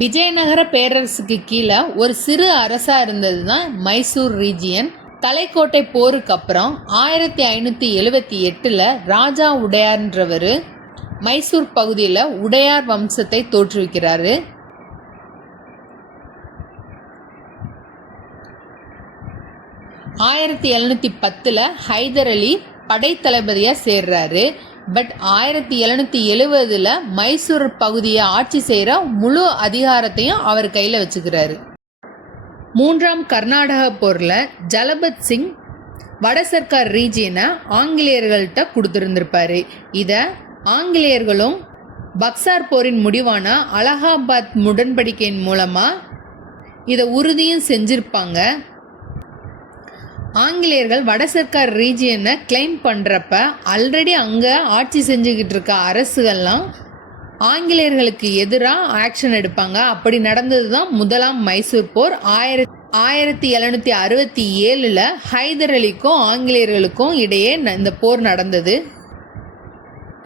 விஜயநகர பேரரசுக்கு கீழே ஒரு சிறு அரசா இருந்தது தான் மைசூர் ரீஜியன். தலைக்கோட்டை போருக்கு அப்புறம் 1578 ராஜா உடையார்ன்றவர் மைசூர் பகுதியில் உடையார் வம்சத்தை தோற்றுவிக்கிறாரு. ஆயிரத்தி 1710 ஹைதர் அலி படைத்தளபதியாக சேர்றாரு. பட் 1770 மைசூர் பகுதியை ஆட்சி செய்கிற முழு அதிகாரத்தையும் அவர் கையில் வச்சுக்கிறாரு. மூன்றாம் கர்நாடக போரில் ஜலபத் சிங் வட சர்க்கார் ரீஜியனை ஆங்கிலேயர்கள்ட்ட கொடுத்துருந்துருப்பாரு. இதை ஆங்கிலேயர்களும் பக்சார் போரின் முடிவான அலகாபாத் உடன்படிக்கையின் மூலமாக இதை உறுதியும் செஞ்சிருப்பாங்க. ஆங்கிலேயர்கள் வட சர்க்கார் ரீஜியனை கிளைம் பண்ணுறப்ப ஆல்ரெடி அங்கே ஆட்சி செஞ்சுக்கிட்டு இருக்க அரசுகள்லாம் ஆங்கிலேயர்களுக்கு எதிராக ஆக்ஷன் எடுப்பாங்க. அப்படி நடந்தது தான் முதலாம் மைசூர் போர். 1767 ஹைதர் அலிக்கும் ஆங்கிலேயர்களுக்கும் இடையே இந்த போர் நடந்தது.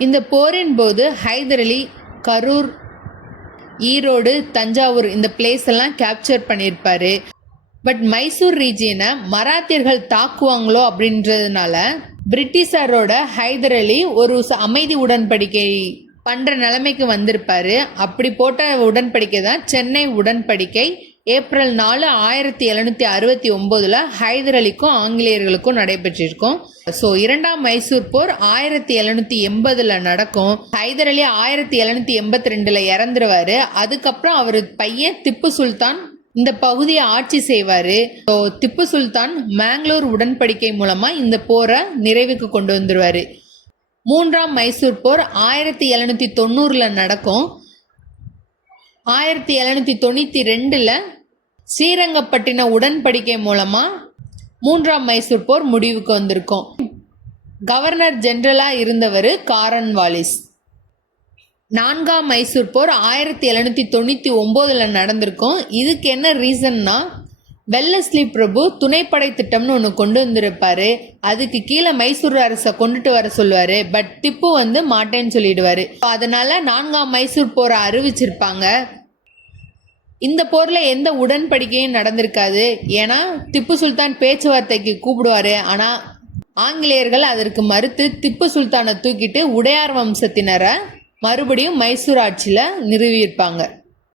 இந்த போரின் போது ஹைதர் அலி கரூர், ஈரோடு, தஞ்சாவூர் இந்த பிளேஸ் எல்லாம் கேப்சர் பண்ணியிருப்பாரு. பட் மைசூர் ரீஜியனை மராத்தியர்கள் தாக்குவாங்களோ அப்படின்றதுனால பிரிட்டிஷாரோட ஹைதர் அலி ஒரு அமைதி உடன்படிக்கை பண்ணுற நிலைமைக்கு வந்திருப்பாரு. அப்படி போட்ட உடன்படிக்கை தான் சென்னை உடன்படிக்கை. ஏப்ரல் 4, 1769 ஹைதர் அலிக்கும் ஆங்கிலேயர்களுக்கும் நடைபெற்றிருக்கும். ஸோ இரண்டாம் மைசூர் போர் 1780 நடக்கும். ஹைதர் அலி 1782 இறந்துருவாரு. அதுக்கப்புறம் அவர் பையன் திப்பு சுல்தான் இந்த பகுதியை ஆட்சி செய்வார். ஸோ திப்பு சுல்தான் மேங்களூர் உடன்படிக்கை மூலமாக இந்த போரை நிறைவுக்கு கொண்டு வந்துடுவார். மூன்றாம் மைசூர் போர் 1790 நடக்கும். 1792 ஸ்ரீரங்கப்பட்டின உடன்படிக்கை மூலமாக மூன்றாம் மைசூர் போர் முடிவுக்கு வந்திருக்கும். கவர்னர் ஜெனரலாக இருந்தவர் காரன்வாலிஸ். நான்காம் மைசூர் போர் 1799 நடந்திருக்கும். இதுக்கு என்ன ரீசன்னா, வெல்லஸ்லி பிரபு துணைப்படை திட்டம்னு ஒன்று கொண்டு வந்திருப்பாரு. அதுக்கு கீழே மைசூர் அரசை கொண்டுட்டு வர சொல்லுவார். பட் திப்பு மாட்டேன்னு சொல்லிடுவார். அதனால நான்காம் மைசூர் போரை அறிவிச்சிருப்பாங்க. இந்த போரில் எந்த உடன்படிக்கையும் நடந்திருக்காது. ஏன்னா திப்பு சுல்தான் பேச்சுவார்த்தைக்கு கூப்பிடுவார். ஆனால் ஆங்கிலேயர்கள் அதற்கு மறுத்து திப்பு சுல்தானை தூக்கிட்டு உடையார் வம்சத்தினரை மறுபடியும் மைசூர் ஆட்சியில் நிறுவியிருப்பாங்க.